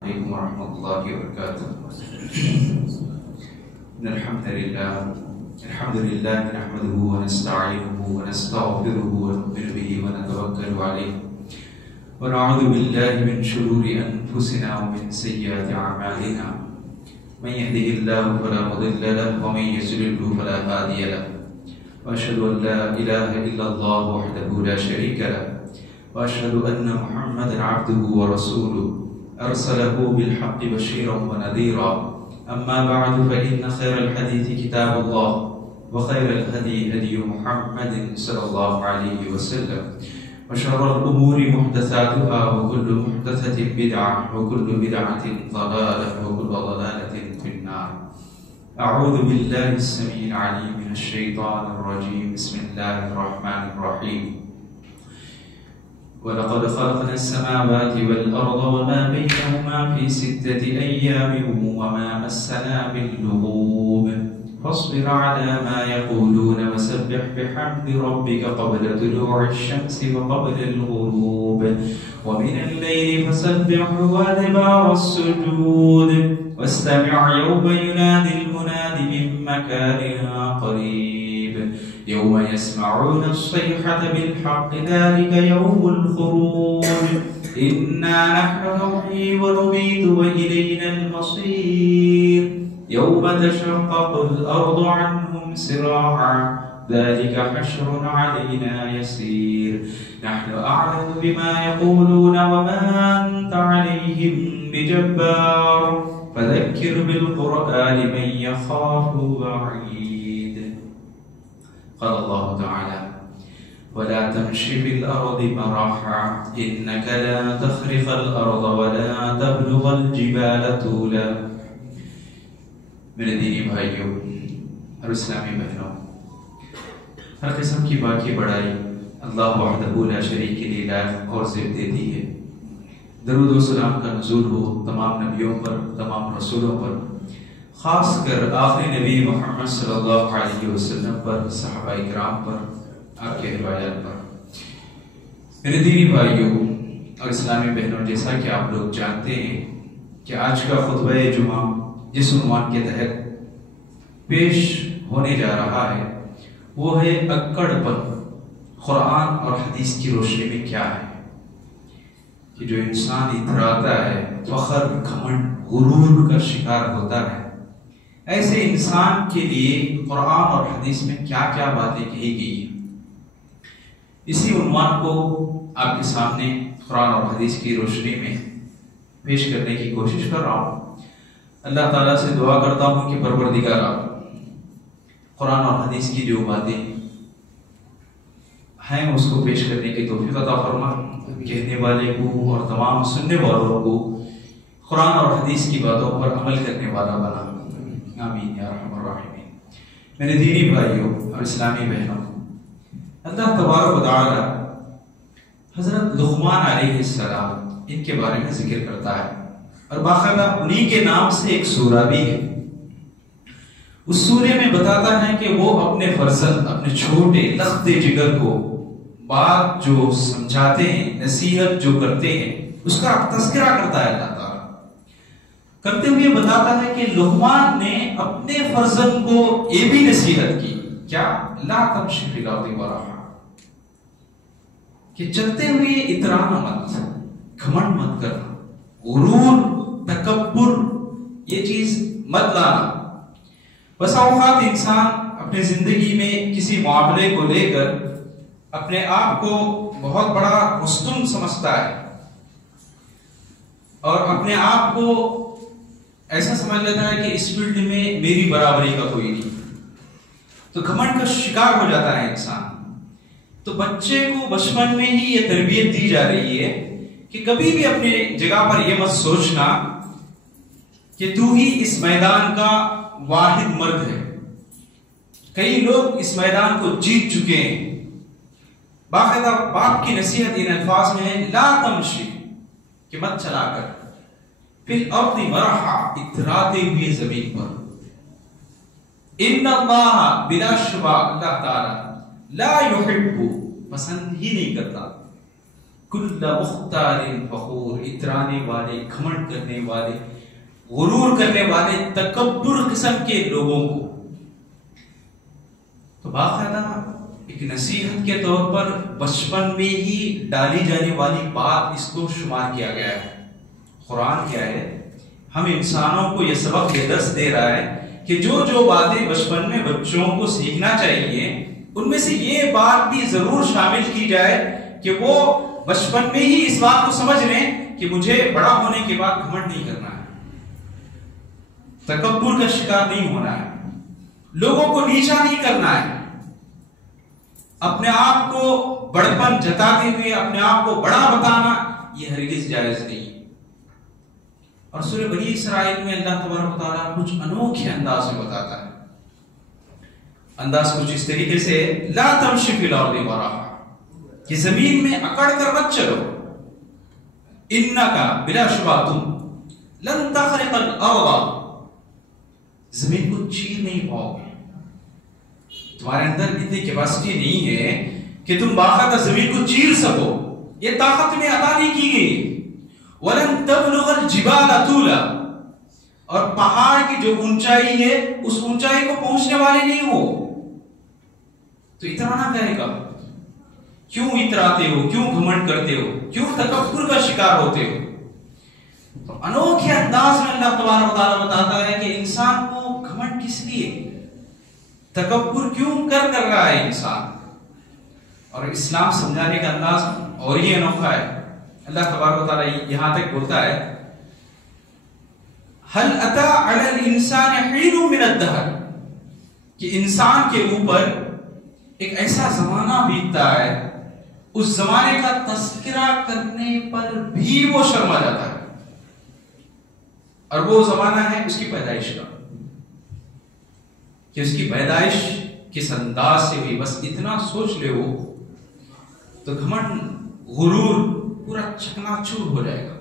عليكم ورحمة الله وبركاته. إن الحمد لله نحمده ونستعينه ونستغفره ونؤمن به ونتوكل عليه ونعوذ بالله من شرور أنفسنا ومن سيئات أعمالنا. من يهده الله فلا مضل له ومن يضلل فلا هادي له. وأشهد أن لا إله إلا الله وحده لا شريك له وأشهد أن محمدا عبده ورسوله أرسله بالحق بشيرا ونذيرا. أما بعد فإن خير الحديث كتاب الله وخير الهدي هدي محمد صلى الله عليه وسلم وشر الأمور محدثاتها وكل محدثة بدعة وكل بدعة ضلالة وكل ضلالة في النار. أعوذ بالله السميع العليم من الشيطان الرجيم. بسم الله الرحمن الرحيم. وَلَقَدْ خَلَقْنَا السَّمَاوَاتِ وَالْأَرْضَ وَمَا بَيْنَهُمَا فِي 6 أَيَّامٍ وَمَا مَسَّنَا بِاللُّغُوبِ فاصبر على ما يقولون وسبح بحمد ربك قبل طلوع الشمس وقبل الغروب ومن الليل فسبحه وأدبار السجود واستمع يوم ينادي المناد من مكان قريب يوم يسمعون الصيحة بالحق ذلك يوم الخروج إنا نحن نحيي ونميت وإلينا المصير يوم تشقق الأرض عنهم سراعا ذلك حشر علينا يسير نحن أعلم بما يقولون وما أنت عليهم بجبار فذكر بالقرآن من يخاف وعيد. قال الله تعالى ولا تمش في الأرض مرحا إنك لا تخرق الأرض ولا تبلغ الجبال طولا. میرے دینی بھائیوں اور اسلامی بہنوں، ہر قسم کی باقی بڑائی اللہ وحدہ لا شریک کے لیے لائق اور زیب دیتی ہے. درود و سلام کا نزول ہو تمام نبیوں پر، تمام رسولوں پر، خاص کر آخری نبی محمد صلی اللہ علیہ وسلم پر، صحابہ کرام پر، آپ کے روایات پر. میرے دینی بھائیوں اور اسلامی بہنوں، جیسا کہ آپ لوگ جانتے ہیں کہ آج کا خطبہ جمعہ جس عنوان کے تحت پیش ہونے جا رہا ہے وہ ہے اکڑ پن قرآن اور حدیث کی روشنی میں کیا ہے. کہ جو انسان اتراتا ہے، فخر، گھمنڈ، غرور کا شکار ہوتا ہے، ایسے انسان کے لیے قرآن اور حدیث میں کیا کیا باتیں کہی گئی ہیں، اسی عنوان کو آپ کے سامنے قرآن اور حدیث کی روشنی میں پیش کرنے کی کوشش کر رہا ہوں. اللہ تعالیٰ سے دعا کرتا ہوں کہ پروردگارا قرآن اور حدیث کی جو باتیں ہیں اس کو پیش کرنے کی توفیق عطا فرما، کہنے والے کو اور تمام سننے والوں کو قرآن اور حدیث کی باتوں پر عمل کرنے والا بنا. آمین یا ارحم الراحمین. میرے دینی بھائیوں اور اسلامی بہنوں، اللہ تبارک و تعالی حضرت لقمان علیہ السلام ان کے بارے میں ذکر کرتا ہے، اور باقاعدہ انہی کے نام سے ایک سورہ بھی ہے. اس سورے میں بتاتا ہے کہ وہ اپنے فرزند، اپنے چھوٹے لختے جگر کو بات جو سمجھاتے ہیں، نصیحت جو کرتے ہیں، اس کا تذکرہ کرتا ہے. اللہ تعالیٰ کرتے ہوئے بتاتا ہے کہ لقمان نے اپنے فرزند کو یہ بھی نصیحت کی، کیا؟ لا تمشی فی الارض مرحا، کہ چلتے ہوئے اترانا مت، گھمنڈ مت کرنا، غرور، تکبر، یہ چیز مت لانا. بس اوقات انسان اپنے زندگی میں کسی معاملے کو لے کر اپنے آپ کو بہت بڑا رستم سمجھتا ہے اور اپنے آپ کو ایسا سمجھ لیتا ہے کہ اس فیلڈ میں میری برابری کا کوئی نہیں، تو گھمنڈ کا شکار ہو جاتا ہے انسان. تو بچے کو بچپن میں ہی یہ تربیت دی جا رہی ہے کہ کبھی بھی اپنے جگہ پر یہ مت سوچنا کہ تو ہی اس میدان کا واحد مرد ہے. کئی لوگ اس میدان کو جیت چکے ہیں. باقاعدہ باپ کی نصیحت ان الفاظ میں ہے، لا تمشی، کہ مت چلا کر، فی الارض مرحا، اتراتے ہوئے زمین پر. ان اللہ، بلا شبہ اللہ تعالی، لا یحب، پسند ہی نہیں کرتا، کل مختار فخور، اترانے والے، گھمنڈ کرنے والے، غرور کرنے والے، تکبر قسم کے لوگوں کو تو باقاعدہ ایک نصیحت کے طور پر بچپن میں ہی ڈالی جانے والی بات اس کو شمار کیا گیا ہے۔ قرآن کیا ہے، ہم انسانوں کو یہ سبق، یہ درس دے رہا ہے کہ جو جو باتیں بچپن میں بچوں کو سیکھنا چاہیے ان میں سے یہ بات بھی ضرور شامل کی جائے کہ وہ بچپن میں ہی اس بات کو سمجھ لیں کہ مجھے بڑا ہونے کے بعد گھمنڈ نہیں کرنا ہے، تکبر کا شکار نہیں ہونا ہے، لوگوں کو نیچا نہیں کرنا ہے، اپنے آپ کو بڑپن جتاتے ہوئے اپنے آپ کو بڑا بتانا یہ ہرگز جائز نہیں۔ اور سورہ بنی اسرائیل میں اللہ تبارک و تعالیٰ کچھ انوکھے انداز میں بتاتا ہے، انداز کچھ اس طریقے سے، لا تمشی فی الارض مراحا، کہ زمین میں اکڑ کر مت چلو، انکا بلا شبہ تم لن تخرق الارض، زمین کو چیر نہیں پاؤ گے، تمہارے اندر اتنی کیپیسٹی نہیں ہے کہ تم باقاعدہ زمین کو چیر سکو، یہ طاقت میں عطا نہیں کی گئی۔ وَلَن تَبْلُغَ الْجِبَالَ طُولًا، اور پہاڑ کی جو اونچائی ہے اس اونچائی کو پہنچنے والے نہیں ہو، تو اترانا کہے گا، کیوں اتراتے ہو، کیوں گھمنڈ کرتے ہو، کیوں تکبر کا شکار ہوتے ہو؟ تو انوکھے انداز میں اللہ تبارک و تعالیٰ بتاتا ہے کہ انسان کو گھمنڈ کس لیے، تکبر کیوں کر رہا ہے انسان، اور اسلام سمجھانے کا انداز اور یہ انوکھا ہے۔ اللہ تبارک و تعالیٰ یہاں تک بولتا ہے، هل اتى على الانسان حين من الدهر، کہ انسان کے اوپر ایک ایسا زمانہ بیتتا ہے اس زمانے کا تذکرہ کرنے پر بھی وہ شرما جاتا ہے، اور وہ زمانہ ہے اس کی پیدائش کا، کہ اس کی پیدائش کس انداز سے ہوئی، بس اتنا سوچ لے وہ تو گھمنڈ، غرور پورا چکنا چور ہو جائے گا۔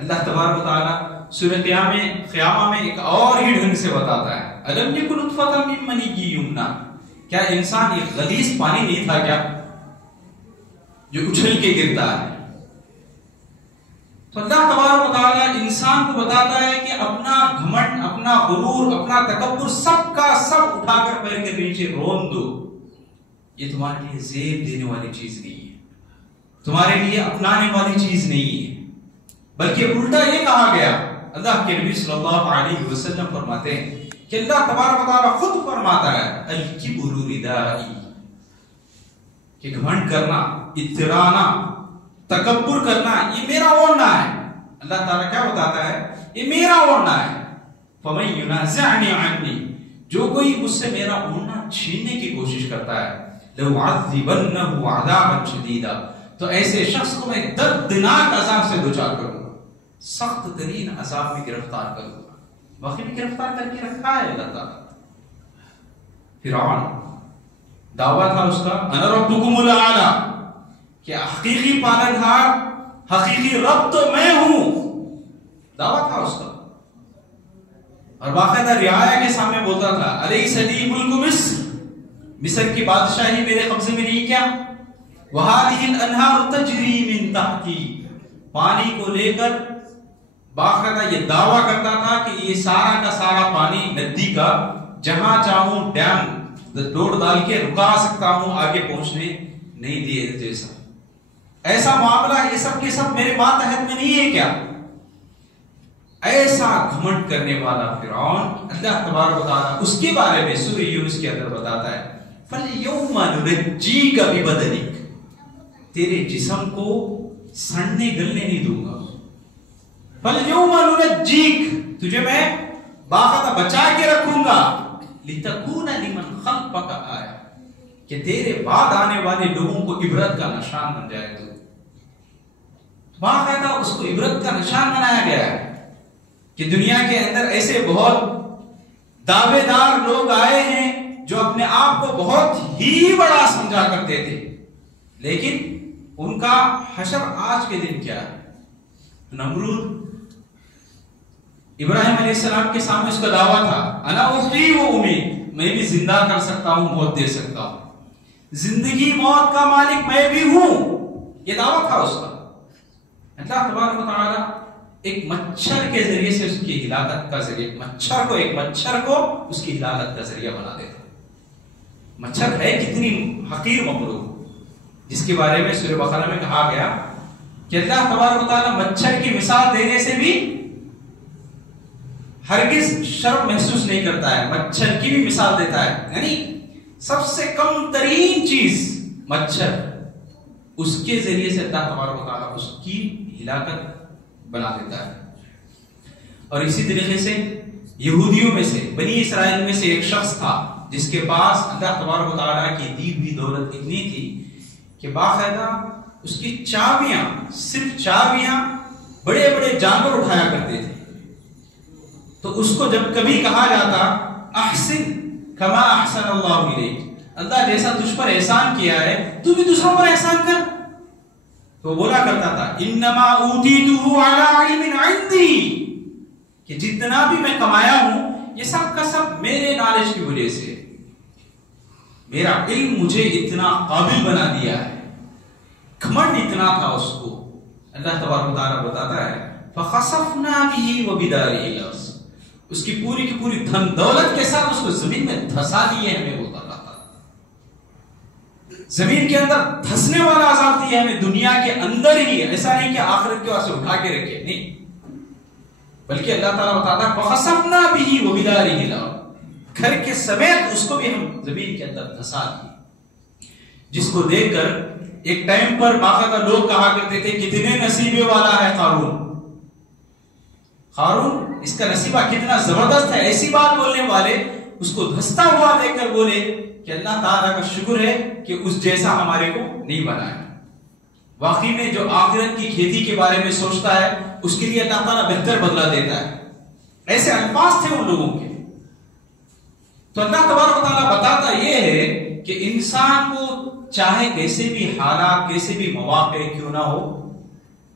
اللہ تبارک و تعالیٰ سورہ قیامہ میں ایک اور ہی ڈھنگ سے بتاتا ہے، الم یکن نطفۃ من منی یمنی، کیا انسان ایک غلیظ پانی نہیں تھا کیا جو اچھل کے گرتا ہے؟ تو اللہ تبارک و تعالیٰ انسان کو بتاتا ہے کہ اپنا گھمنڈ، اپنا غرور، اپنا تکبر سب کا سب اٹھا کر پیر کے نیچے رون دو، یہ تمہارے لیے زیب دینے والی چیز نہیں ہے، تمہارے لیے اپنانے والی چیز نہیں ہے، بلکہ الٹا یہ کہا گیا، اللہ کے نبی صلی اللہ علیہ وسلم فرماتے ہیں کہ اللہ تبارک و تعالیٰ خود فرماتا ہے، الکبر ردائی، کہ گھمنڈ کرنا، اترانا، تکبر کرنا یہ میرا اوڑھنا ہے۔ اللہ تعالیٰ کیا بتاتا ہے، یہ میرا اوڑھنا ہے، فمن ینازعنی عنی، جو کوئی مجھ سے میرا اوڑھنا چھیننے کی کوشش کرتا ہے، لأعذبنہ عذابا شدیدا، تو ایسے شخص کو میں دردناک عذاب سے دوچار کروں گا، سخت ترین عذاب میں گرفتار کروں گا۔ واقعی میں گرفتار کر کے رکھا ہے اللہ تعالیٰ۔ فرعون دعویٰ تھا اس کا، انا ربکم الاعلی، کہ حقیقی پالنہار، حقیقی رب تو میں ہوں، دعویٰ تھا اس کا، اور باقاعدہ رعایا کے سامنے بولتا تھا، الیس لی ملک مصر، مصر کی بادشاہی میرے قبضے میں نہیں کیا، وَهَذِهِ الْأَنْهَارُ تَجْرِي مِن تَحْتِي، پانی کو لے کر باقاعدہ یہ دعویٰ کرتا تھا کہ یہ سارا کا سارا پانی ندی کا جہاں چاہوں ڈیم دوڑ ڈال کے رکا سکتا ہوں، آگے پہنچنے نہیں دیے جیسا، ایسا معاملہ یہ سب کے سب میرے ماتحت میں نہیں ہے کیا؟ ایسا گھمنڈ کرنے والا فرعون، اللہ تبارک و تعالیٰ اس کے بارے میں سورہ یونس کے اندر بتاتا ہے، فَالْيَوْمَ نُنَجِّيكَ بِبَدَنِكَ، تیرے جسم کو سڑنے گلنے نہیں دوں گا، فَالْيَوْمَ نُنَجِّيكَ، تجھے میں باقاعدہ بچا کے رکھوں گا، لِتَكُونَ لِمَنْ خَلْفَكَ آیَةً، کہ تیرے بعد آنے والے لوگوں کو عبرت کا نشان بن جائے تو، باقاعدہ اس کو عبرت کا نشان بنایا گیا ہے کہ دنیا کے اندر ایسے بہت دعوے دار لوگ آئے ہیں جو اپنے آپ کو بہت ہی بڑا سمجھا کرتے تھے، لیکن ان کا حشر آج کے دن کیا ہے؟ نمرود ابراہیم علیہ السلام کے سامنے اس کا دعویٰ تھا، انا احیی و امیت، میں بھی زندہ کر سکتا ہوں، موت دے سکتا ہوں، زندگی موت کا مالک میں بھی ہوں، یہ دعویٰ تھا اس کا. اللہ تبارک و تعالیٰ ایک مچھر کے ذریعے سے اس کی ہلاکت کا ذریعہ، ایک مچھر کو اس کی ہلاکت کا ذریعہ بنا دیتا. مچھر ہے کتنی حقیر مخلوق، جس کے بارے میں سورہ بقرہ میں کہا گیا کہ اللہ تبارک و تعالیٰ مچھر کی مثال دینے سے بھی ہرگز شرم محسوس نہیں کرتا ہے، مچھر کی بھی مثال دیتا ہے. یعنی سب سے کم ترین چیز مچھر، اس کے ذریعے سے اللہ تبارک و تعالیٰ اس کی ہلاکت بنا دیتا ہے. اور اسی طریقے سے یہودیوں میں سے، بنی اسرائیل میں سے ایک شخص تھا جس کے پاس اللہ تبارک و تعالیٰ کی دی ہوئی دولت اتنی تھی کہ باقاعدہ اس کی چابیاں، صرف چابیاں بڑے بڑے جانور اٹھایا کرتے تھے. تو اس کو جب کبھی کہا جاتا احسن کما احسن اللہ الیک، اللہ جیسا تجھ پر احسان کیا ہے تو بھی دوسروں پر احسان کر، تو بولا کرتا تھا انما اوتیتہ علی علم عندی، کہ جتنا بھی میں کمایا ہوں یہ سب کا سب میرے نالج کی وجہ سے، میرا علم مجھے اتنا قابل بنا دیا ہے. گھمنڈ اتنا تھا اس کو. اللہ تبارک و تعالیٰ بتاتا ہے فخسفنا به وبداره الارض، اس کی پوری دھن دولت کے ساتھ اس کو زمین میں دھسا دیے ہمیں. وہ اللہ تعالیٰ زمین کے اندر دھسنے والا عذاب دیا ہمیں دنیا کے اندر ہی. ایسا نہیں کہ آخرت کے واسطے اٹھا کے رکھے، نہیں، بلکہ اللہ تعالیٰ بتاتا ہے فخسفنا به وبداره الارض، گھر کے سمیت اس کو بھی ہم زمین کے اندر دھسا دیے. جس کو دیکھ کر ایک ٹائم پر باقاعدہ لوگ کہا کرتے تھے کتنے نصیبے والا ہے قارون، قارون اس کا نصیبہ کتنا زبردست ہے. ایسی بات بولنے والے اس کو دھستا ہوا دیکھ کر بولے کہ اللہ تعالیٰ کا شکر ہے کہ اس جیسا ہمارے کو نہیں بنایا. واقعی میں جو آخرت کی کھیتی کے بارے میں سوچتا ہے اس کے لیے اللہ تعالیٰ بہتر بدلہ دیتا ہے. ایسے الفاظ تھے ان لوگوں کے. تو اللہ تبارک و تعالیٰ بتاتا یہ ہے کہ انسان کو چاہے کیسے بھی حالات، کیسے بھی مواقع کیوں نہ ہو،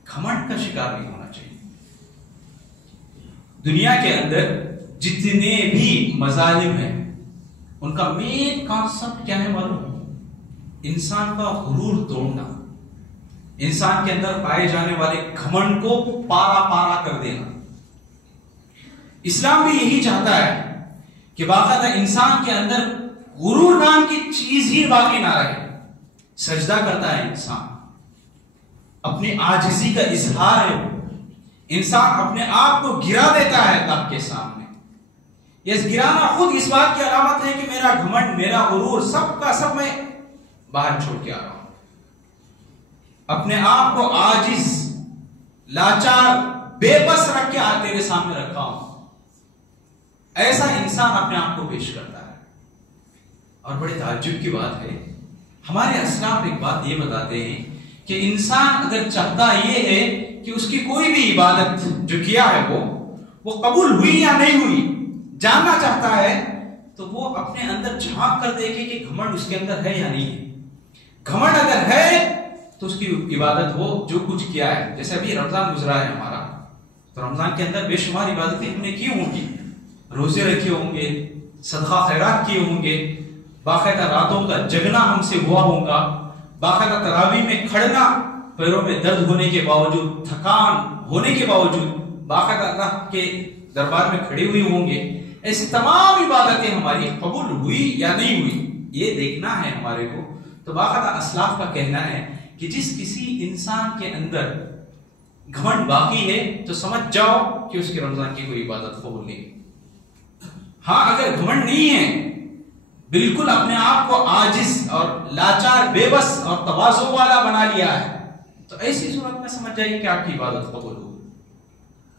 گھمنڈ کا شکار نہیں ہونا چاہیے. دنیا کے اندر جتنے بھی مظالم ہیں ان کا مین کانسیپٹ کیا ہے معلوم؟ انسان کا غرور توڑنا، انسان کے اندر پائے جانے والے گھمنڈ کو پارا پارا کر دینا. اسلام بھی یہی چاہتا ہے کہ باقاعدہ انسان کے اندر غرور نام کی چیز ہی باقی نہ رہے. سجدہ کرتا ہے انسان، اپنی عاجزی کا اظہار ہے، انسان اپنے آپ کو گرا دیتا ہے اللہ کے سامنے. یہ گرانا خود اس بات کی علامت ہے کہ میرا گھمنڈ، میرا غرور سب کا سب میں باہر چھوڑ کے آ رہا ہوں. اپنے آپ کو عاجز، لاچار، بے بس رکھ کے تیرے سامنے رکھا ہوں. ایسا انسان اپنے آپ کو پیش کرتا ہے. اور بڑے تعجب کی بات ہے، ہمارے اسلاف ایک بات یہ بتاتے ہیں کہ انسان اگر چاہتا یہ ہے کہ اس کی کوئی بھی عبادت جو کیا ہے وہ قبول ہوئی یا نہیں ہوئی جاننا چاہتا ہے، تو وہ اپنے اندر جھانک کر دیکھے کہ گھمنڈ اس کے اندر ہے یا نہیں ہے. گھمنڈ اگر ہے تو اس کی عبادت وہ جو کچھ کیا ہے، جیسے ابھی رمضان گزرا ہے ہمارا، تو رمضان کے اندر بے شمار عبادتیں ہم نے کی ہوں گی، روزے رکھے ہوں گے، صدقہ خیرات کیے ہوں گے، باقاعدہ راتوں کا جگنا ہم سے ہوا ہوگا، باقاعدہ تراویح میں کھڑنا، پیروں میں درد ہونے کے باوجود، تھکان ہونے کے باوجود باقاعدہ اللہ کے دربار میں کھڑے ہوئے ہوں گے. ایسی تمام عبادتیں ہماری قبول ہوئی یا نہیں ہوئی یہ دیکھنا ہے ہمارے کو. تو باقاعدہ اسلاف کا کہنا ہے کہ جس کسی انسان کے اندر گھمنڈ باقی ہے تو سمجھ جاؤ کہ اس کی رمضان کی کوئی عبادت قبول نہیں. ہاں اگر گھمنڈ نہیں ہے، بالکل اپنے آپ کو عاجز اور لاچار، بے بس اور تواضع والا بنا لیا ہے، تو ایسی صورت میں سمجھ جائیے کہ آپ کی عبادت قبول ہو.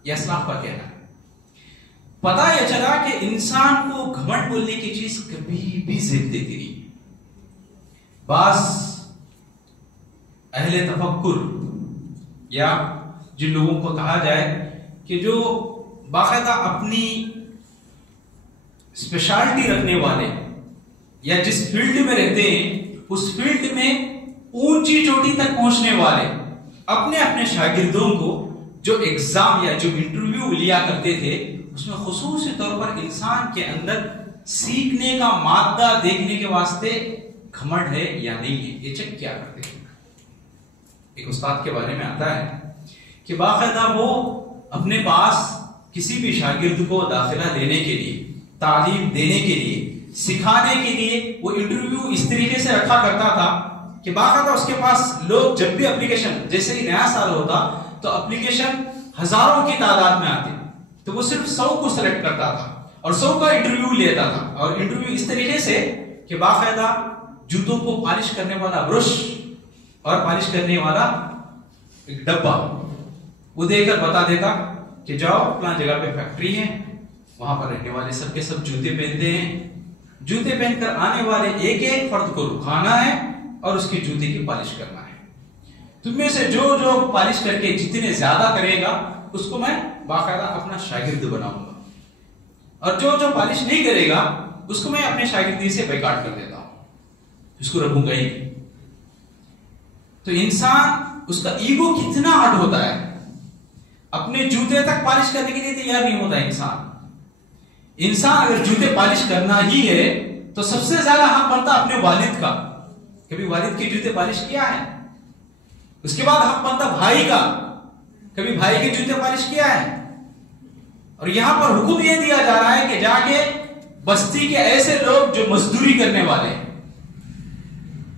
یہ اسلاف کا کہنا ہے. پتہ یہ چلا کہ انسان کو گھمنڈ بولنے کی چیز کبھی بھی زیب دیتی نہیں. بعض اہل تفکر یا جن لوگوں کو کہا جائے کہ جو باقاعدہ اپنی اسپیشلٹی رکھنے والے یا جس فیلڈ میں رہتے ہیں اس فیلڈ میں اونچی چوٹی تک پہنچنے والے اپنے اپنے شاگردوں کو جو ایگزام یا جو انٹرویو لیا کرتے تھے اس میں خصوصی طور پر انسان کے اندر سیکھنے کا مادہ دیکھنے کے واسطے گھمنڈ ہے یا نہیں ہے یہ چیک کیا کرتے ہیں. ایک استاد کے بارے میں آتا ہے کہ باقاعدہ وہ اپنے پاس کسی بھی شاگرد کو داخلہ لینے کے لیے، تعلیم دینے کے لیے، سکھانے کے لیے وہ انٹرویو اس طریقے سے رکھا کرتا تھا کہ باقاعدہ اس کے پاس لوگ جب بھی اپلیکیشن، جیسے ہی نیا سال ہوتا تو اپلیکیشن ہزاروں کی تعداد میں آتے، تو وہ صرف 100 کو سلیکٹ کرتا تھا اور 100 کا انٹرویو لیتا تھا، اور انٹرویو اس طریقے سے کہ باقاعدہ جوتوں کو پالش کرنے والا برش اور پالش کرنے والا ایک ڈبہ وہ دے کر بتا دیتا کہ جاؤ فلاں جگہ پہ فیکٹری ہے، وہاں پر رہنے والے سب کے سب جوتے پہنتے ہیں، جوتے پہن کر آنے والے ایک ایک فرد کو رکھانا ہے اور اس کے جوتے کی پالش کرنا ہے، تم میں سے جو جو پالش کر کے جتنے زیادہ کرے گا اس کو میں باقاعدہ اپنا شاگرد بناؤں گا، اور جو جو پالش نہیں کرے گا اس کو میں اپنے شاگردی سے بیکاٹ کر دیتا ہوں، اس کو رکھوں گا ہی۔ تو انسان، اس کا ایگو کتنا ہٹ ہوتا ہے، اپنے جوتے تک پالش کرنے کے لیے تیار نہیں ہوتا انسان اگر جوتے پالش کرنا ہی ہے تو سب سے زیادہ حق بنتا اپنے والد کا، کبھی والد کے جوتے پالش کیا ہے؟ اس کے بعد حق بنتا بھائی کا، کبھی بھائی کے جوتے پالش کیا ہے؟ اور یہاں پر حکم یہ دیا جا رہا ہے کہ جا کے بستی کے ایسے لوگ جو مزدوری کرنے والے ہیں،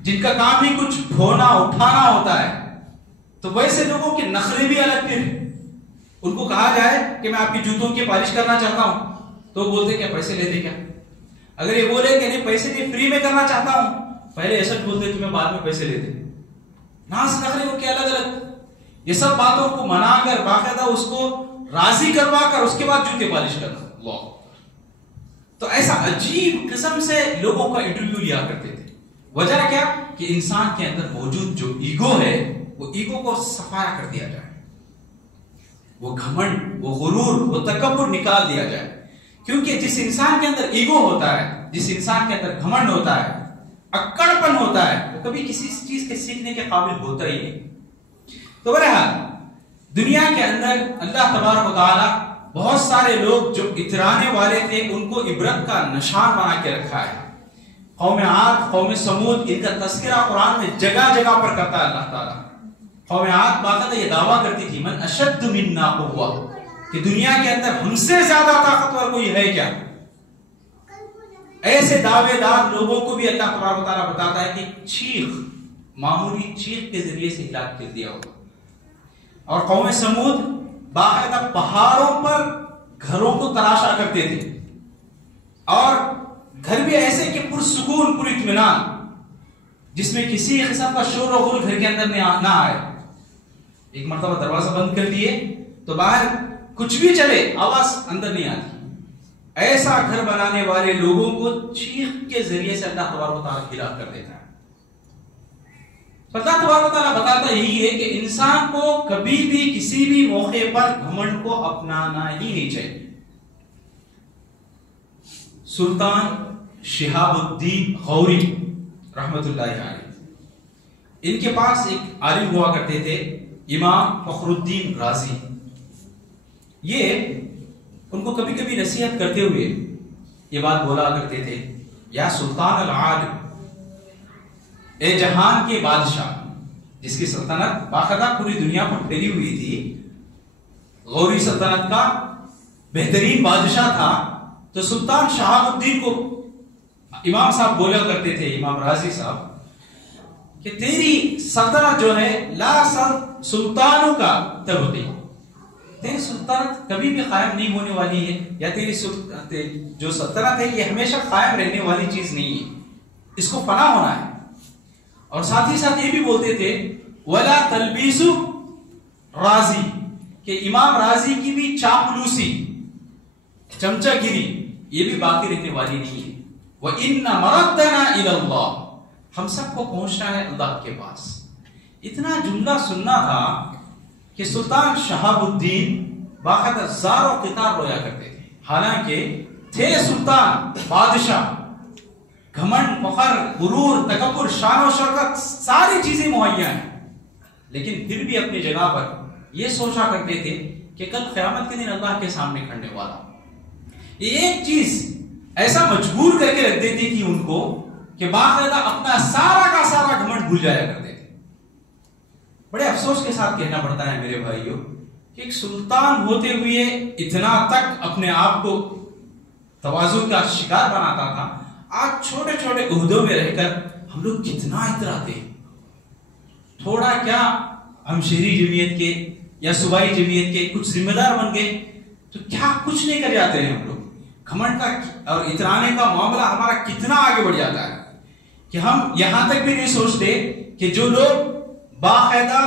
جن کا کام ہی کچھ ڈھونا اٹھانا ہوتا ہے، تو ویسے لوگوں کے نخرے بھی الگ پھر ان کو کہا جائے کہ میں آپ کی جوتوں کی پالش کرنا چاہتا ہوں تو بولتے کیا پیسے لیتے کیا؟ اگر یہ بولے کہ نہیں پیسے نہیں فری میں کرنا چاہتا ہوں، پہلے ایسا بولتے تمہیں بعد میں پیسے لیتے، ناس نخرے کو کیا الگ الگ، یہ سب باتوں کو منا کر باقاعدہ اس کو راضی کروا کر اس کے بعد جوتے پالش کرنا، اللہ۔ تو ایسا عجیب قسم سے لوگوں کا انٹرویو لیا کرتے تھے، وجہ کیا کہ انسان کے اندر موجود جو ایگو ہے وہ ایگو کو صفایا کر دیا جائے، وہ گھمنڈ، وہ غرور، وہ تکبر نکال دیا جائے، کیونکہ جس انسان کے اندر ایگو ہوتا ہے، جس انسان کے اندر گھمنڈ ہوتا ہے، اکڑپن ہوتا ہے، وہ کبھی کسی چیز کے سیکھنے کے قابل ہوتا ہی نہیں۔ تو بہرحال دنیا کے اندر اللہ تبارک و تعالی بہت سارے لوگ جو اترانے والے تھے ان کو عبرت کا نشان بنا کے رکھا ہے۔ قوم عاد، قوم سمود، ان کا تذکرہ قرآن میں جگہ جگہ پر کرتا ہے اللہ تعالیٰ۔ قوم عاد باقاعدہ یہ دعویٰ کرتی تھی من اشد منا قوہ، کہ دنیا کے اندر ہم سے زیادہ طاقتور کوئی ہے کیا؟ ایسے دعوے دار لوگوں کو بھی اللہ تبارک و تعالیٰ بتاتا ہے کہ چیخ، معمولی چیخ کے ذریعے سے ہلاک کر دیا ہوگا۔ اور قوم سمود باقاعدہ پہاڑوں پر گھروں کو تراشا کرتے تھے، اور گھر بھی ایسے کہ پرسکون، پر اطمینان، جس میں کسی قسم کا شور و غل گھر کے اندر نہ آئے۔ ایک مرتبہ دروازہ بند کر دیے تو باہر کچھ بھی چلے آواز اندر نہیں آتی۔ ایسا گھر بنانے والے لوگوں کو چیخ کے ذریعے سے اللہ تبارک و تعالیٰ ہلاک کر دیتا ہے۔ اللہ تبارک و تعالیٰ بتاتا یہی ہے کہ انسان کو کبھی بھی کسی بھی موقع پر گھمنڈ کو اپنانا ہی نہیں چاہیے۔ سلطان شہاب الدین غوری رحمت اللہ علیہ، ان کے پاس ایک عالم ہوا کرتے تھے امام فخر الدین رازی۔ یہ ان کو کبھی کبھی نصیحت کرتے ہوئے یہ بات بولا کرتے تھے، یا سلطان العالم، اے جہان کے بادشاہ، جس کی سلطنت باقاعدہ پوری دنیا پر پھیلی ہوئی تھی، غوری سلطنت کا بہترین بادشاہ تھا، تو سلطان شہاب الدین کو امام صاحب بولا کرتے تھے، امام رازی صاحب، کہ تیری سلطنت جو ہے لا سلطانوں کا تبقی، تیری سلطنت کبھی بھی قائم نہیں ہونے والی ہے، یا تیری جو سلطنت ہے یہ ہمیشہ قائم رہنے والی چیز نہیں ہے، اس کو فنا ہونا ہے۔ اور ساتھ ہی ساتھ یہ بھی بولتے تھے ولا تلبیسو رازی، کہ امام رازی کی بھی چاپلوسی، چمچہ گیری یہ بھی باقی رہنے والی نہیں ہے۔ وَإِنَّ مَرَدَّنَا إِلَى اللَّهِ، ہم سب کو پہنچنا ہے اللہ کے پاس۔ اتنا جملہ سننا تھا کہ سلطان شہاب الدین باقاعدہ زار و قطار رویا کرتے تھے، حالانکہ تھے سلطان، بادشاہ، گھمنڈ، فخر، غرور، تکبر، شان و شوکت ساری چیزیں مہیا ہیں، لیکن پھر بھی اپنی جگہ پر یہ سوچا کرتے تھے کہ کل قیامت کے دن اللہ کے سامنے کھڑنے والا ہوں۔ یہ ایک چیز ایسا مجبور کر کے رکھ دیتی تھی ان کو کہ باقاعدہ اپنا سارا کا سارا گھمنڈ بھول جایا کرتے تھے۔ بڑے افسوس کے ساتھ کہنا پڑتا ہے میرے بھائیوں کہ ایک سلطان ہوتے ہوئے اتنا تک اپنے آپ کو تواضع کا شکار بناتا تھا، آج چھوٹے چھوٹے عہدوں میں رہ کر ہم لوگ کتنا اتراتے ہیں. تھوڑا کیا ہم شہری جمعیت کے یا صوبائی جمعیت کے کچھ ذمہ دار بن گئے تو کیا کچھ نہیں کر جاتے ہیں ہم لوگ. گھمنڈ کا اور اترانے کا معاملہ ہمارا کتنا آگے بڑھ جاتا ہے کہ ہم یہاں تک بھی نہیں سوچتے کہ جو لوگ باقاعدہ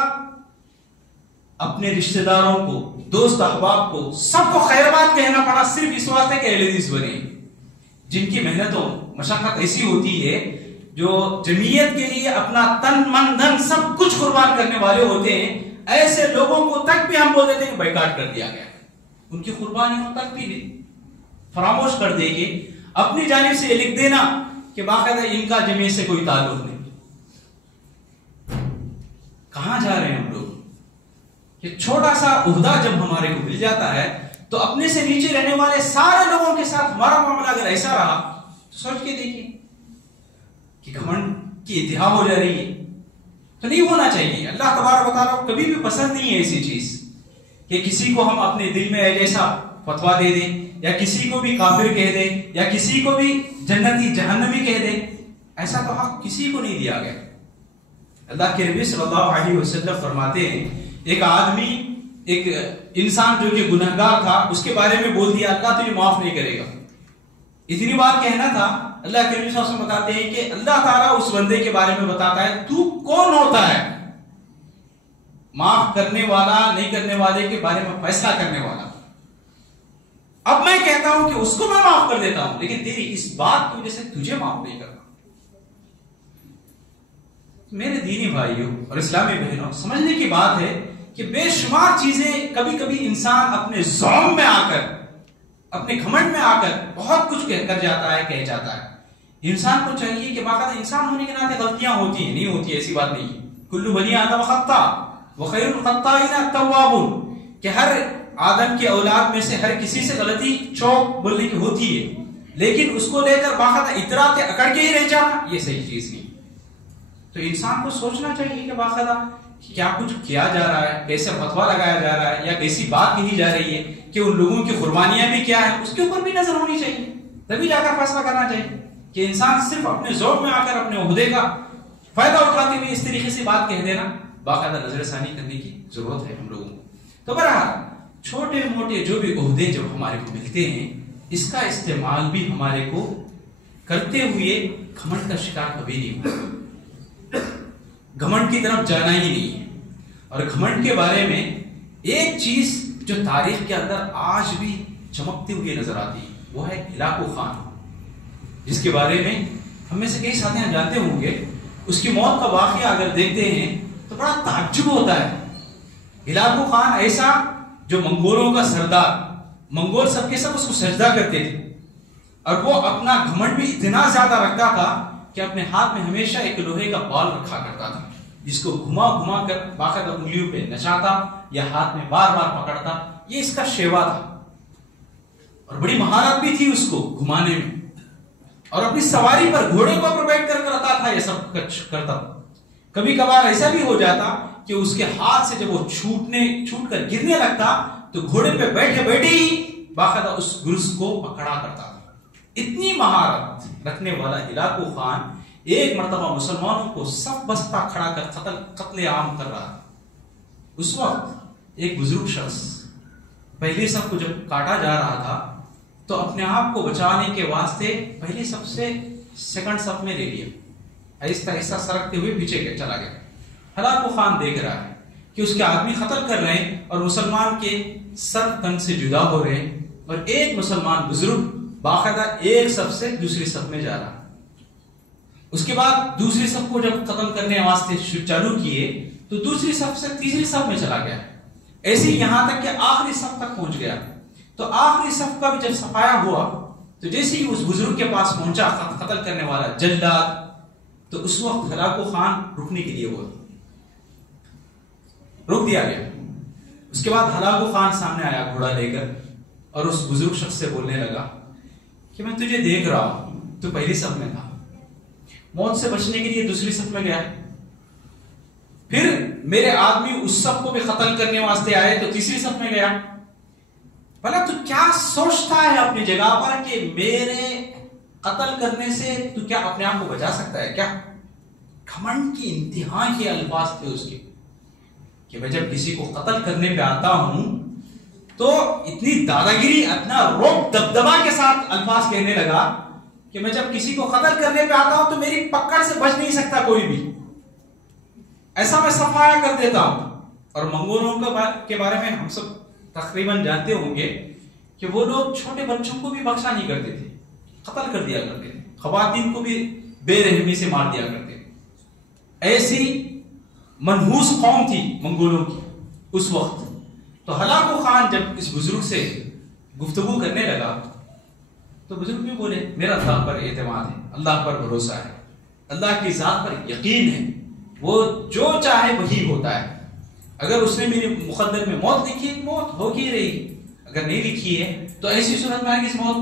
اپنے رشتہ داروں کو، دوست احباب کو، سب کو خیر بات کہنا پڑا صرف اس واسطے کہ اہل حدیث بنے، جن کی محنت و مشقت ایسی ہوتی ہے، جو جمعیت کے لیے اپنا تن من دھن سب کچھ قربان کرنے والے ہوتے ہیں، ایسے لوگوں کو تک بھی ہم بول دیتے ہیں کہ بائیکاٹ کر دیا گیا، ان کی قربانیوں تک بھی فراموش کر دے گے. اپنی جانب سے یہ لکھ دینا کہ باقاعدہ ان کا جمعیت سے کوئی تعلق نہیں. کہاں جا رہے ہیں ہم لوگ؟ کہ چھوٹا سا عہدہ جب ہمارے کو مل جاتا ہے تو اپنے سے نیچے رہنے والے سارے لوگوں کے ساتھ ہمارا معاملہ اگر ایسا رہا تو سوچ کے دیکھیے کہ گھمنڈ کی انتہا ہو جا رہی ہے. تو نہیں ہونا چاہیے. اللہ تبارک و تعالیٰ کو کبھی بھی پسند نہیں ہے ایسی چیز کہ کسی کو ہم اپنے دل میں ایسا فتوا دے دیں یا کسی کو بھی کافر کہہ دیں یا کسی کو بھی جنتی جہنمی کہہ دیں. ایسا تو حق کسی کو نہیں دیا گیا. اللہ کے نبی صلی اللہ علیہ وسلم فرماتے ہیں ایک آدمی، ایک انسان جو کہ گنہگار تھا، اس کے بارے میں بول دیا اللہ تجھے معاف نہیں کرے گا. اتنی بات کہنا تھا. اللہ کے نبی صلی اللہ علیہ وسلم بتاتے ہیں کہ اللہ تعالیٰ اس بندے کے بارے میں بتاتا ہے تو کون ہوتا ہے معاف کرنے والا، نہیں کرنے والے کے بارے میں فیصلہ کرنے والا. اب میں کہتا ہوں کہ اس کو میں معاف کر دیتا ہوں لیکن تیری اس بات کی وجہ سے تجھے معاف نہیں کرتا. میرے دینی بھائیوں اور اسلامی بہنوں، سمجھنے کی بات ہے کہ بے شمار چیزیں کبھی کبھی انسان اپنے ذوق میں آ کر، اپنے گھمنڈ میں آ کر بہت کچھ کر جاتا ہے، کہہ جاتا ہے. انسان کو چاہیے کہ باقاعدہ انسان ہونے کے ناطے غلطیاں ہوتی ہیں، نہیں ہوتی ایسی بات نہیں. کل بنی آدم خطا وخیر الخطائین التوابون، کہ ہر آدم کی اولاد میں سے ہر کسی سے غلطی چوک بولنے کی ہوتی ہے، لیکن اس کو لے کر باقاعدہ اتراتے اکڑ کے ہی رہ جانا یہ صحیح چیز نہیں. تو انسان کو سوچنا چاہیے کہ باقاعدہ کیا کچھ کیا جا رہا ہے، کیسے فتوا لگایا جا رہا ہے یا کیسی بات کہی جا رہی ہے کہ ان لوگوں کی قربانیاں بھی کیا ہیں، اس کے اوپر بھی نظر ہونی چاہیے. تبھی جا کر فیصلہ کرنا چاہیے کہ انسان صرف اپنے ذوق میں آ کر اپنے عہدے کا فائدہ اٹھاتے ہوئے اس طریقے سے بات کہہ دینا، باقاعدہ نظر ثانی کرنے کی ضرورت ہے ہم لوگوں کو. تو بہرحال چھوٹے موٹے جو بھی عہدے جب ہمارے کو ملتے ہیں، اس کا استعمال بھی ہمارے کو کرتے ہوئے گھمنڈ کا شکار کبھی نہیں ہوا. گھمنڈ کی طرف جانا ہی نہیں ہے. اور گھمنڈ کے بارے میں ایک چیز جو تاریخ کے اندر آج بھی چمکتے ہوئے نظر آتی ہے وہ ہے ہلاکو خان، جس کے بارے میں ہم میں سے کئی ساتھی جانتے ہوں گے. اس کی موت کا واقعہ اگر دیکھتے ہیں تو بڑا تعجب ہوتا ہے. ہلاکو خان ایسا جو منگولوں کا سردار، منگول سب کے سب اس کو سجدہ کرتے تھے اور وہ اپنا گھمنڈ بھی اتنا زیادہ رکھتا تھا کہ اپنے ہاتھ میں ہمیشہ ایک لوہے کا بال رکھا کرتا تھا جس کو گھما گھما کر باقاعدہ انگلیوں پہ نچاتا یا ہاتھ میں بار بار پکڑتا. یہ اس کا شیوا تھا اور بڑی مہارت بھی تھی اس کو گھمانے میں. اور اپنی سواری پر گھوڑے کو پر بیٹھ کر کرتا تھا، یہ سب کچھ کرتا. کبھی کبھار ایسا بھی ہو جاتا کہ اس کے ہاتھ سے جب وہ چھوٹ کر گرنے لگتا تو گھوڑے پہ بیٹھے بیٹھے ہی باقاعدہ اس گرز کو پکڑا کرتا تھا. اتنی مہارت رکھنے والا ہلاکو خان ایک مرتبہ مسلمانوں کو سب بستہ کھڑا کر قتل عام کر رہا. اس وقت ایک بزرگ شخص پہلے سب کو جب کاٹا جا رہا تھا تو اپنے آپ کو بچانے کے واسطے پہلے سب سے سیکنڈ صف میں لے لیا، آہستہ آہستہ سرکتے ہوئے پیچھے چلا گیا. ہلاکو خان دیکھ رہا ہے کہ اس کے آدمی قتل کر رہے ہیں اور مسلمان کے سر تن سے جدا ہو رہے ہیں اور ایک مسلمان بزرگ باقاعدہ ایک صف سے دوسری صف میں جا رہا. اس کے بعد دوسری صف کو جب ختم کرنے واسطے چالو کیے تو دوسری صف سے تیسری صف میں چلا گیا، ایسے یہاں تک کہ آخری صف تک پہنچ گیا. تو آخری صف کا بھی جب صفایا ہوا تو جیسے ہی اس بزرگ کے پاس پہنچا قتل کرنے والا جلاد، تو اس وقت ہلاکو خان رکنے کے لیے بولا، رک دیا گیا. اس کے بعد ہلاکو خان سامنے آیا گھوڑا لے کر اور اس بزرگ شخص سے بولنے لگا کہ میں تجھے دیکھ رہا ہوں، تو پہلی صف میں تھا، موت سے بچنے کے لیے دوسری صف میں گیا. پھر میرے آدمی اس صف کو بھی قتل کرنے واسطے آئے تو تیسری صف میں گیا. بھلا تو کیا سوچتا ہے اپنی جگہ پر کہ میرے قتل کرنے سے تو کیا اپنے آپ کو بچا سکتا ہے کیا؟ گھمنڈ کی انتہا کے الفاظ تھے اس کے کہ میں جب کسی کو قتل کرنے پہ آتا ہوں تو اتنی داداگیری اپنا روب دبدبا کے ساتھ الفاظ کہنے لگا کہ میں جب کسی کو قتل کرنے پہ آتا ہوں تو میری پکڑ سے بچ نہیں سکتا کوئی بھی، ایسا میں صفایا کر دیتا ہوں. اور منگولوں کے بارے میں ہم سب تقریباً جانتے ہوں گے کہ وہ لوگ چھوٹے بچوں کو بھی بخشا نہیں کرتے تھے، قتل کر دیا کرتے تھے، خواتین کو بھی بے رحمی سے مار دیا کرتے تھے. ایسی منحوس قوم تھی منگولوں کی اس وقت. تو ہلاکو خان جب اس بزرگ سے گفتگو کرنے لگا تو بزرگ بھی بولے میرا اللہ پر اعتماد ہے، اللہ پر بھروسہ ہے، اللہ کی ذات پر یقین ہے، وہ جو چاہے وہی ہوتا ہے. اگر اس نے میرے مقدر میں موت لکھی ہے موت ہو ہی رہی، اگر نہیں لکھی ہے تو ایسی صورت میں ہرگز موت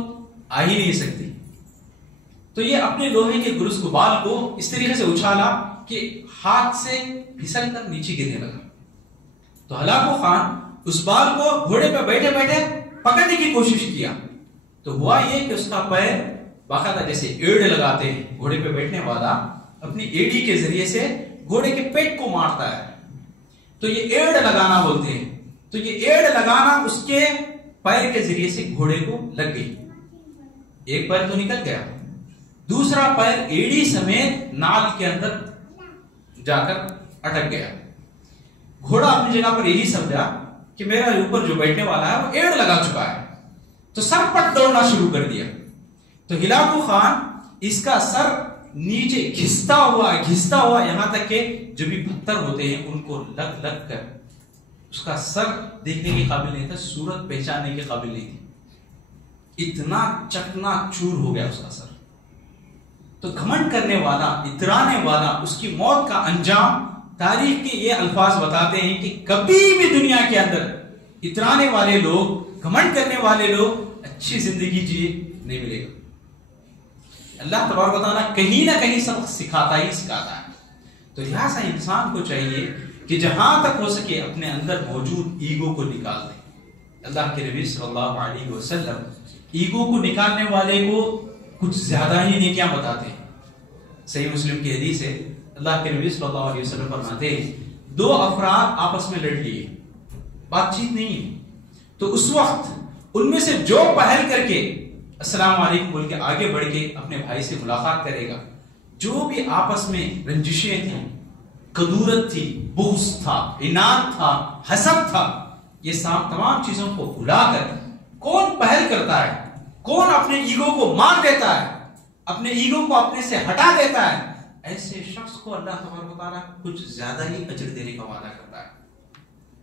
آ ہی نہیں سکتی. تو یہ اپنے لوہے کے گرز کو بال کو اس طریقے سے اچھالا کہ ہاتھ سے پھسل کر نیچے گرنے لگا. تو ہلاکو خان اس بال کو گھوڑے پہ بیٹھے بیٹھے پکڑنے کی کوشش کیا تو ہوا یہ کہ اس کا پیر باقاعدہ جیسے ایڑ لگاتے ہیں گھوڑے پہ بیٹھنے والا اپنی ایڑی کے ذریعے سے گھوڑے کے پیٹ کو مارتا ہے تو یہ ایڑ لگانا بولتے ہیں. تو یہ ایڑ لگانا اس کے پیر کے ذریعے سے گھوڑے کو لگ گئی. ایک پیر تو نکل گیا، دوسرا پیر ایڑی سمیت نال کے اندر جا کر اٹک گیا. گھوڑا اپنی جگہ پر یہی سمجھا کہ میرا اوپر جو بیٹھنے والا ہے وہ ایڑ لگا چکا ہے تو سر پٹ دوڑنا شروع کر دیا. تو ہلاکو خان اس کا سر نیچے گھستا ہوا یہاں تک کہ جو بھی پتھر ہوتے ہیں ان کو لگ کر اس کا سر دیکھنے کے قابل نہیں تھا، صورت پہچاننے کے قابل نہیں تھی، اتنا چکنا چور ہو گیا اس کا سر. تو گھمنڈ کرنے والا، اترانے والا، اس کی موت کا انجام تاریخ کے یہ الفاظ بتاتے ہیں کہ کبھی بھی دنیا کے اندر اترانے والے لوگ، گھمنڈ کرنے والے لوگ اچھی زندگی جیے نہیں ملے گا. اللہ تبارک و تعالیٰ کہیں نہ کہیں سبق سکھاتا ہے. تو لہٰذا انسان کو چاہیے کہ جہاں تک ہو سکے اپنے اندر موجود ایگو کو نکال دے. اللہ کے نبی صلی اللہ علیہ وسلم ایگو کو نکالنے والے کو کچھ زیادہ ہی نیکیاں بتاتے ہیں. صحیح مسلم کی حدیث ہے، اللہ کے نبی صلی اللہ علیہ وسلم فرماتے ہیں دو افراد آپس میں لڑ لیے، بات چیت نہیں ہے، تو اس وقت ان میں سے جو پہل کر کے السلام علیکم بول کے آگے بڑھ کے اپنے بھائی سے ملاقات کرے گا، جو بھی آپس میں رنجشیں تھیں، کدورت تھی، بغض تھا، عناد تھا، حسد تھا، یہ تمام چیزوں کو بھلا کر کون پہل کرتا ہے، کون اپنے ایگو کو مار دیتا ہے، اپنے ایگو کو اپنے سے ہٹا دیتا ہے، ایسے شخص کو اللہ تبارک و تعالیٰ کچھ زیادہ ہی اجر دینے کا وعدہ کرتا ہے.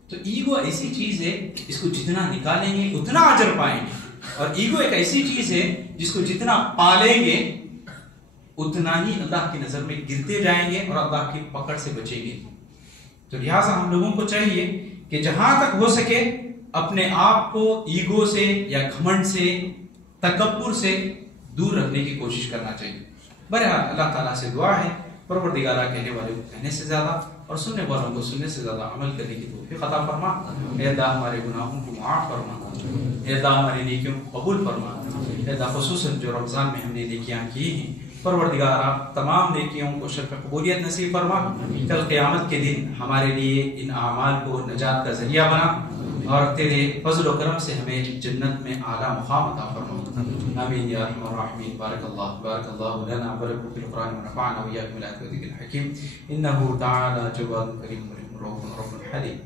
تو ایگو ایسی چیز ہے اس کو جتنا نکالیں گے اتنا اجر پائیں گے، اور ایگو ایک ایسی چیز ہے جس کو جتنا پالیں گے اتنا ہی اللہ کی نظر میں گرتے جائیں گے اور اللہ کی پکڑ سے بچیں گے. تو لہٰذا ہم لوگوں کو چاہیے کہ جہاں تک ہو سکے اپنے آپ کو ایگو سے یا گھمنڈ سے، تکبر سے دور رکھنے کی کوشش کرنا چاہیے. بہرحال اللہ تعالیٰ سے دعا ہے پروردگارہ کہنے والے کو کہنے سے زیادہ اور سننے والوں کو سننے سے زیادہ عمل کرنے کی توفیق عطا فرما. اے اللہ ہمارے گناہوں کو معاف فرما، اے اللہ ہماری نیکیوں کو قبول فرما. اے اللہ خصوصاً جو رمضان میں ہم نے نیکیاں کی ہیں پروردگارہ تمام نیکیوں کو شرف قبولیت نصیب فرما. کل قیامت کے دن ہمارے لیے ان اعمال کو نجات کا ذریعہ بنا اور تیرے فضل و کرم سے ہمیں جنت میں اعلیٰ مقام عطا فرما. آمین یا ارحم الراحمین. بارک اللہ لنا ولکم فی القرآن ونفعنا وإياکم بالآیات والذکر الحکیم. انہ تعالی جواد کریم رؤوف حلیم.